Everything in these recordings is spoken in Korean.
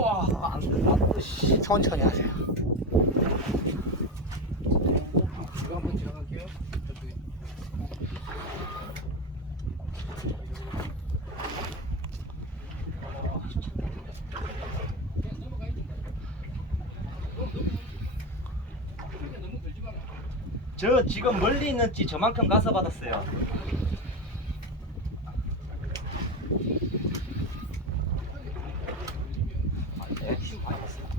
우와 안씨 천천히 하세요. 제가 한번 지나갈게요 저쪽에 저 지금 멀리 있는 찌 저만큼 가서 받았어요. 네, 힘 많이 썼어요.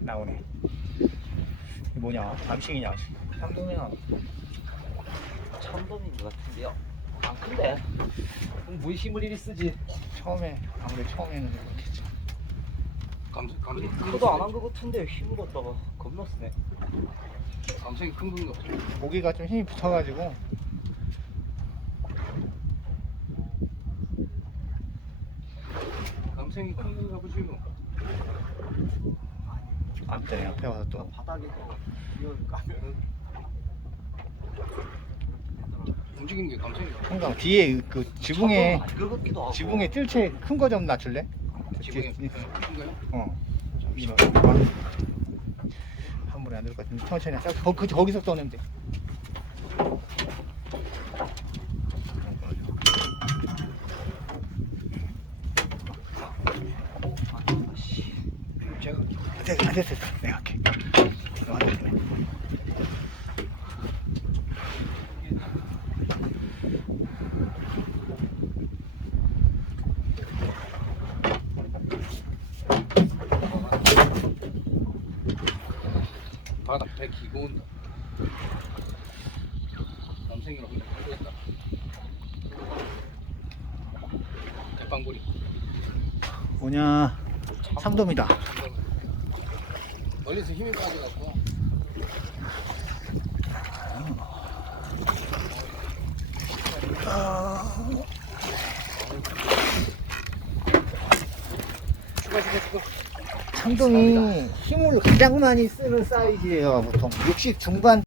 나오네. 이게 뭐냐? 잠식이냐? 향동이나 참돔인 것 같은데요. 안 큰데? 그럼 뭐 힘을 이리 쓰지? 처음에 아무래도 처음에는 그렇겠지. 감정 감정 크도 안 한 것 같은데 힘을 갖다가 겁나 쓰네. 감정이 큰 건가 고기가 좀 힘이 붙어가지고 감정이 큰 건가 보죠 앞에 앞에 와서 또 바닥에서 이걸 까면은 움직이는 게 감정이 항상 뒤에 그 지붕에 하고. 지붕에 뜰채 큰 거 좀 낮출래? 지붕에 뒤에- 큰가요? 어. 이거 한 번에 안 될 것 같은데 천천히 하자. 거, 그, 거기서 떠내면 돼. 제가 됐어, 됐어, 됐어. 내가 할게. 이거 안 되네. 바닥 배 기고 온다 감생이로 그냥 걸렸다 대빵고리 뭐냐? 삼돔이다. 멀리서 힘이 빠져갖고 추가 추가 추가 삼돔이 힘을 가장 많이 쓰는 사이즈예요. 보통 60 중반